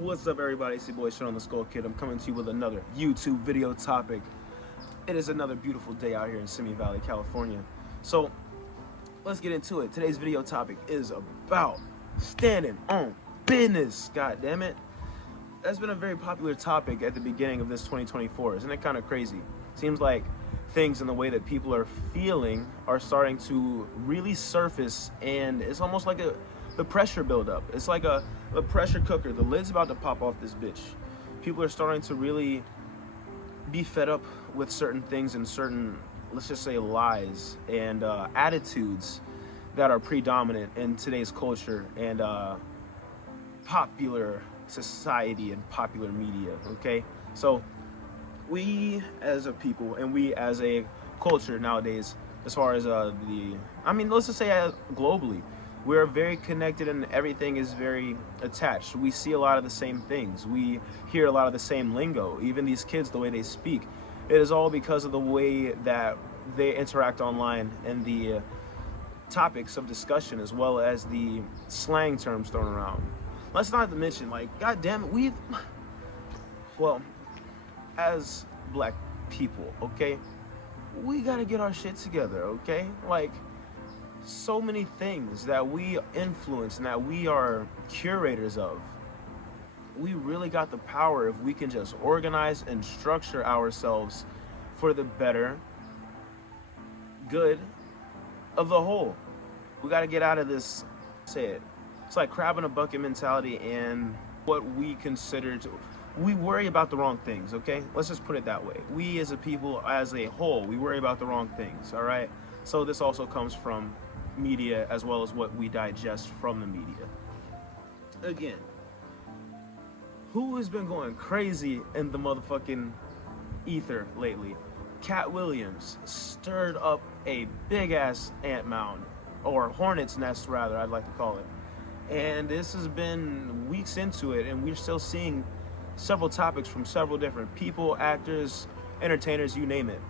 What's up, everybody? It's your boy Sean the Skull Kid. I'm coming to you with another YouTube video topic. It is another beautiful day out here in Simi Valley, California. So let's get into it. Today's video topic is about standing on business. God damn it. That's been a very popular topic at the beginning of this 2024. Isn't it kind of crazy? Seems like things in the way that people are feeling are starting to really surface, and it's almost like the pressure buildup. It's like a pressure cooker. The lid's about to pop off this bitch. People are starting to really be fed up with certain things and certain, let's just say, lies and attitudes that are predominant in today's culture and popular society and popular media. Okay, so we as a people and we as a culture nowadays, as far as let's just say globally, we're very connected and everything is very attached. We see a lot of the same things. We hear a lot of the same lingo. Even these kids, the way they speak, it is all because of the way that they interact online and the topics of discussion, as well as the slang terms thrown around. Let's not mention, like, god damn it, as black people, okay, we gotta get our shit together, okay? Like, so many things that we influence and that we are curators of, we really got the power if we can just organize and structure ourselves for the better good of the whole. We got to get out of this, say it, it's like crab in a bucket mentality, and what we consider to, we worry about the wrong things, okay? Let's just put it that way. We as a people, as a whole, we worry about the wrong things, all right? So this also comes from media, as well as what we digest from the media. Again, who has been going crazy in the motherfucking ether lately? Cat Williams stirred up a big ass ant mound, or hornet's nest rather, I'd like to call it. And this has been weeks into it, and we're still seeing several topics from several different people, actors, entertainers, you name it.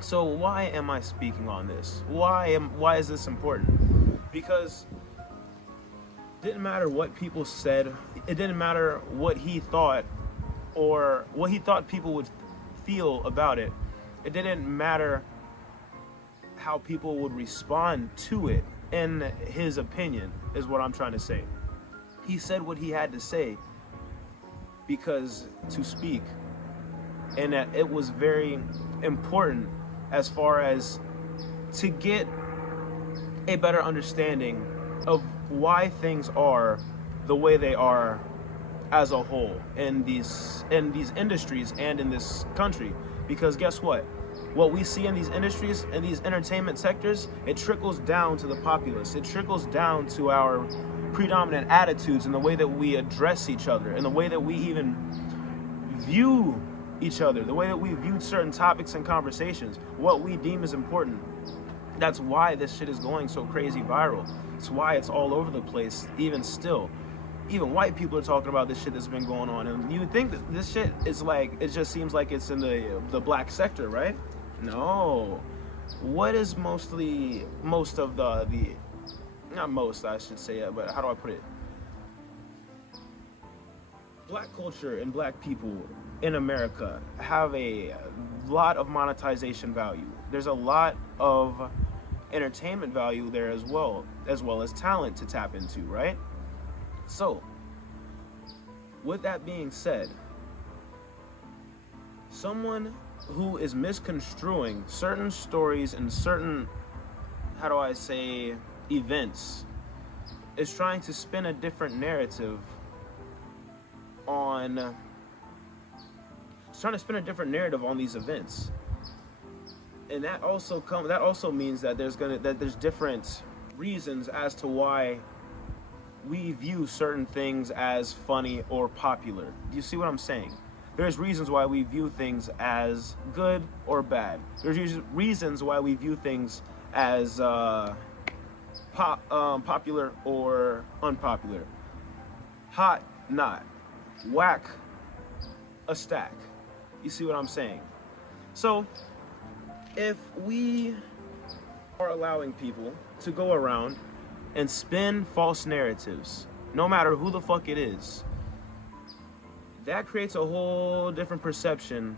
So why am I speaking on this? Why is this important? Because it didn't matter what people said. It didn't matter what he thought or what he thought people would feel about it. It didn't matter how people would respond to it. In his opinion, is what I'm trying to say. He said what he had to say because to speak, and that it was very important as far as to get a better understanding of why things are the way they are as a whole in these industries and in this country. Because guess what we see in these industries and these entertainment sectors, it trickles down to the populace. It trickles down to our predominant attitudes and the way that we address each other and the way that we even view each other, the way that we viewed certain topics and conversations, what we deem as important. That's why this shit is going so crazy viral. It's why it's all over the place, even still. Even white people are talking about this shit that's been going on. And you would think that this shit is like, it just seems like it's in the black sector, right? No. What is most of the, not most, I should say, but how do I put it? Black culture and black people in America have a lot of monetization value. There's a lot of entertainment value there as well as talent to tap into, right? So, with that being said, someone who is misconstruing certain stories and certain, how do I say, events, is trying to spin a different narrative on these events. And that also means that there's different reasons as to why we view certain things as funny or popular. Do you see what I'm saying? There's reasons why we view things as good or bad. There's reasons why we view things as popular or unpopular. Hot, not. Whack, a stack. You see what I'm saying? So, if we are allowing people to go around and spin false narratives, no matter who the fuck it is, that creates a whole different perception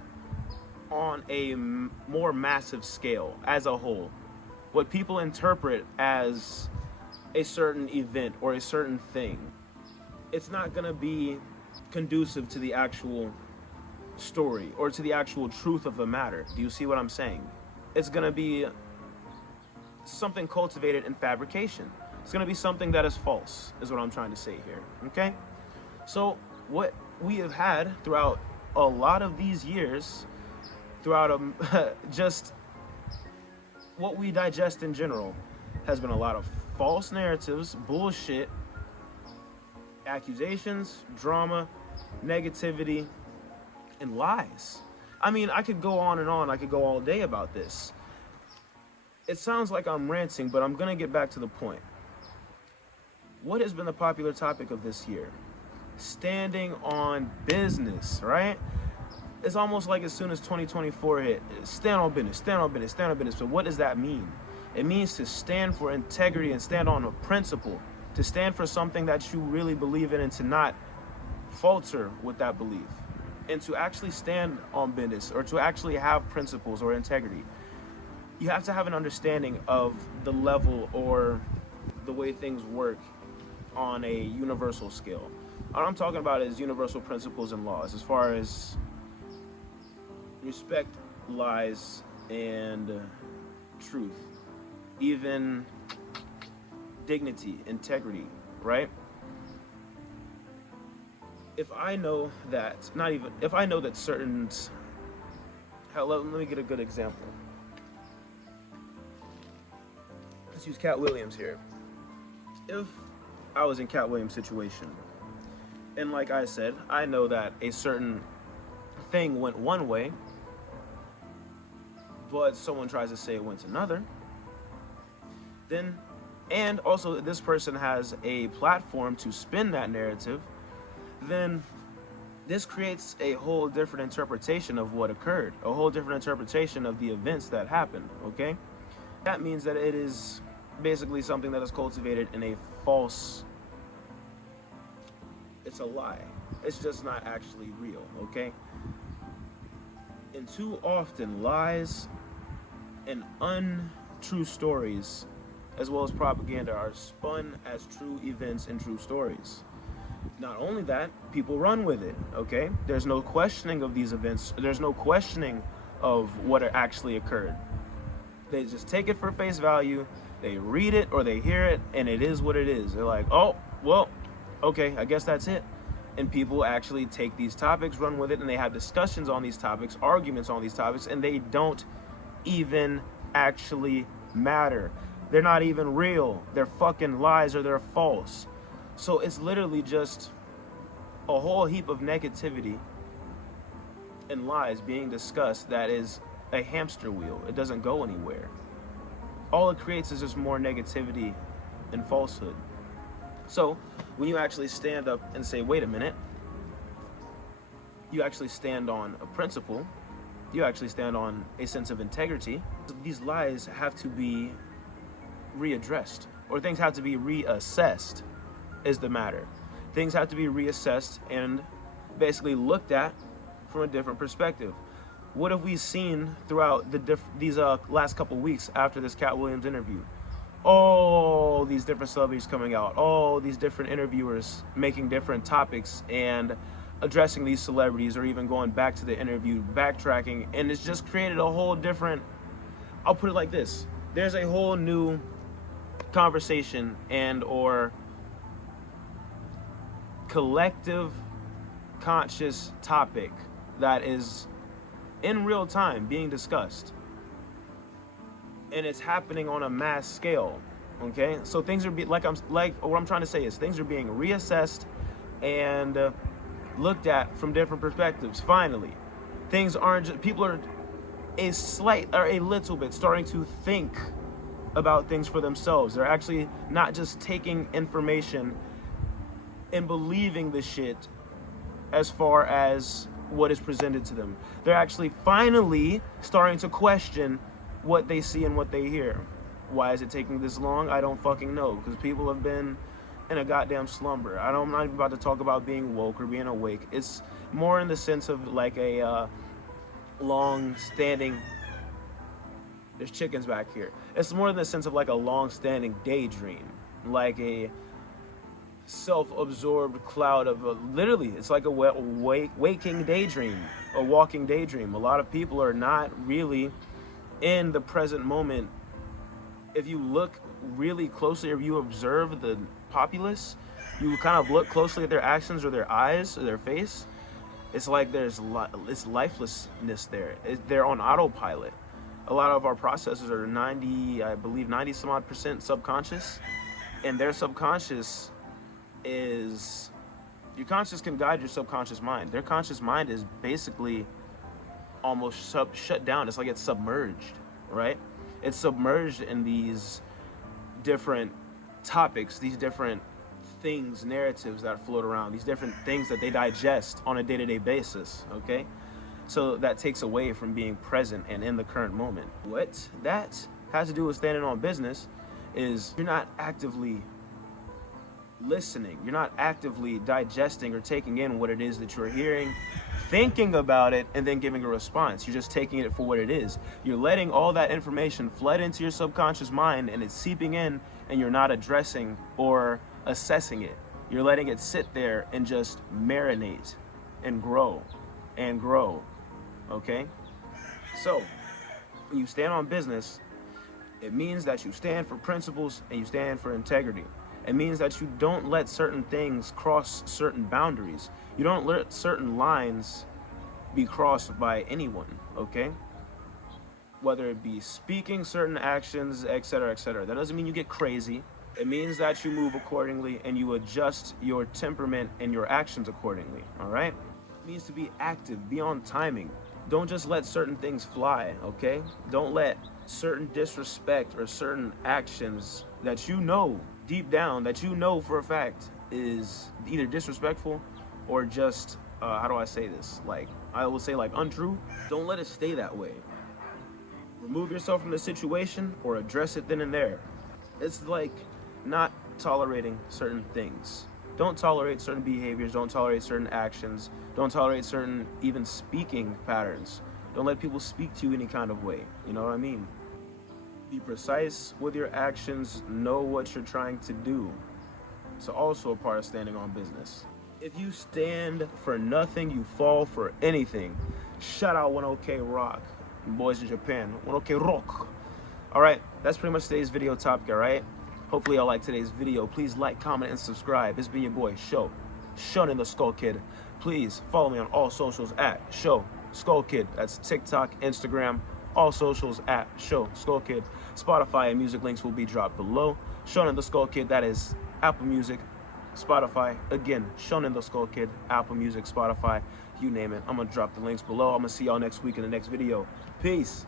on a more massive scale as a whole. What people interpret as a certain event or a certain thing, it's not going to be conducive to the actual story or to the actual truth of the matter. Do you see what I'm saying? It's going to be something cultivated in fabrication. It's going to be something that is false, is what I'm trying to say here. Okay? So, what we have had throughout a lot of these years, throughout just what we digest in general, has been a lot of false narratives, bullshit, accusations, drama, negativity, and lies. I mean, I could go on and on. I could go all day about this. It sounds like I'm ranting, but I'm going to get back to the point. What has been the popular topic of this year? Standing on business, right? It's almost like as soon as 2024 hit, stand on business, stand on business, stand on business. But what does that mean? It means to stand for integrity and stand on a principle, to stand for something that you really believe in and to not falter with that belief, and to actually stand on business or to actually have principles or integrity. You have to have an understanding of the level or the way things work on a universal scale. What I'm talking about is universal principles and laws, as far as respect, lies, and truth, even dignity, integrity, right? If I know that, if I know that certain, let me get a good example. Let's use Cat Williams here. If I was in Cat Williams' situation, and like I said, I know that a certain thing went one way, but someone tries to say it went another, then, and also this person has a platform to spin that narrative, then this creates a whole different interpretation of what occurred, a whole different interpretation of the events that happened, okay? That means that it is basically something that is cultivated in a false, it's a lie. It's just not actually real, okay? And too often, lies and untrue stories, as well as propaganda, are spun as true events and true stories. Not only that, people run with it, okay? There's no questioning of these events. There's no questioning of what actually occurred. They just take it for face value. They read it or they hear it, and it is what it is. They're like, oh, well, okay, I guess that's it. And people actually take these topics, run with it, and they have discussions on these topics, arguments on these topics, and they don't even actually matter. They're not even real. They're fucking lies or they're false. So it's literally just a whole heap of negativity and lies being discussed that is a hamster wheel. It doesn't go anywhere. All it creates is just more negativity and falsehood. So when you actually stand up and say, wait a minute, you actually stand on a principle, you actually stand on a sense of integrity, these lies have to be readdressed, or things have to be reassessed, is the matter. Things have to be reassessed and basically looked at from a different perspective. What have we seen throughout these last couple weeks after this Cat Williams interview? All these different celebrities coming out, all these different interviewers making different topics and addressing these celebrities, or even going back to the interview, backtracking, and it's just created a whole different, I'll put it like this, there's a whole new conversation and or collective conscious topic that is in real time being discussed, and it's happening on a mass scale, okay? So things are what I'm trying to say is things are being reassessed and looked at from different perspectives. Finally, things aren't just, people are a little bit starting to think about things for themselves. They're actually not just taking information and believing the shit as far as what is presented to them. They're actually finally starting to question what they see and what they hear. Why is it taking this long? I don't fucking know, because people have been in a goddamn slumber. I'm not even about to talk about being woke or being awake. It's more in the sense of like a long-standing. There's chickens back here. It's more in the sense of like a long-standing daydream, like a self-absorbed cloud of literally. It's like a waking daydream, a walking daydream. A lot of people are not really in the present moment. If you look really closely, or if you observe the populace, you kind of look closely at their actions or their eyes or their face, it's like it's lifelessness there. They're on autopilot. A lot of our processes are 90 some odd percent subconscious, and their subconscious is, your conscious can guide your subconscious mind. Their conscious mind is basically almost shut down. It's like it's submerged, right? It's submerged in these different topics, these different things, narratives that float around, these different things that they digest on a day-to-day basis, okay? So that takes away from being present and in the current moment. What that has to do with standing on business is you're not actively listening. You're not actively digesting or taking in what it is that you're hearing, thinking about it, and then giving a response. You're just taking it for what it is. You're letting all that information flood into your subconscious mind, and it's seeping in, and you're not addressing or assessing it. You're letting it sit there and just marinate and grow and grow, okay? So when you stand on business, it means that you stand for principles and you stand for integrity. It means that you don't let certain things cross certain boundaries. You don't let certain lines be crossed by anyone, okay? Whether it be speaking, certain actions, etc., etc. That doesn't mean you get crazy. It means that you move accordingly and you adjust your temperament and your actions accordingly, all right? It means to be active, be on timing. Don't just let certain things fly, okay? Don't let certain disrespect or certain actions that you know deep down, that you know for a fact is either disrespectful or just, how do I say this? Like, I will say like untrue. Don't let it stay that way. Remove yourself from the situation or address it then and there. It's like not tolerating certain things. Don't tolerate certain behaviors, don't tolerate certain actions, don't tolerate certain even speaking patterns. Don't let people speak to you any kind of way, you know what I mean? Be precise with your actions, know what you're trying to do. It's also a part of standing on business. If you stand for nothing, you fall for anything. Shout out 10K Rock, boys in Japan, 10K Rock. All right, that's pretty much today's video topic, all right? Hopefully y'all like today's video. Please like, comment, and subscribe. It's been your boy, Shonen the Skull Kid. Please follow me on all socials at Skull Kid. That's TikTok, Instagram, all socials at Skull Kid. Spotify and music links will be dropped below. Shonen the Skull Kid, that is Apple Music, Spotify. Again, Shonen the Skull Kid, Apple Music, Spotify, you name it. I'm gonna drop the links below. I'm gonna see y'all next week in the next video. Peace.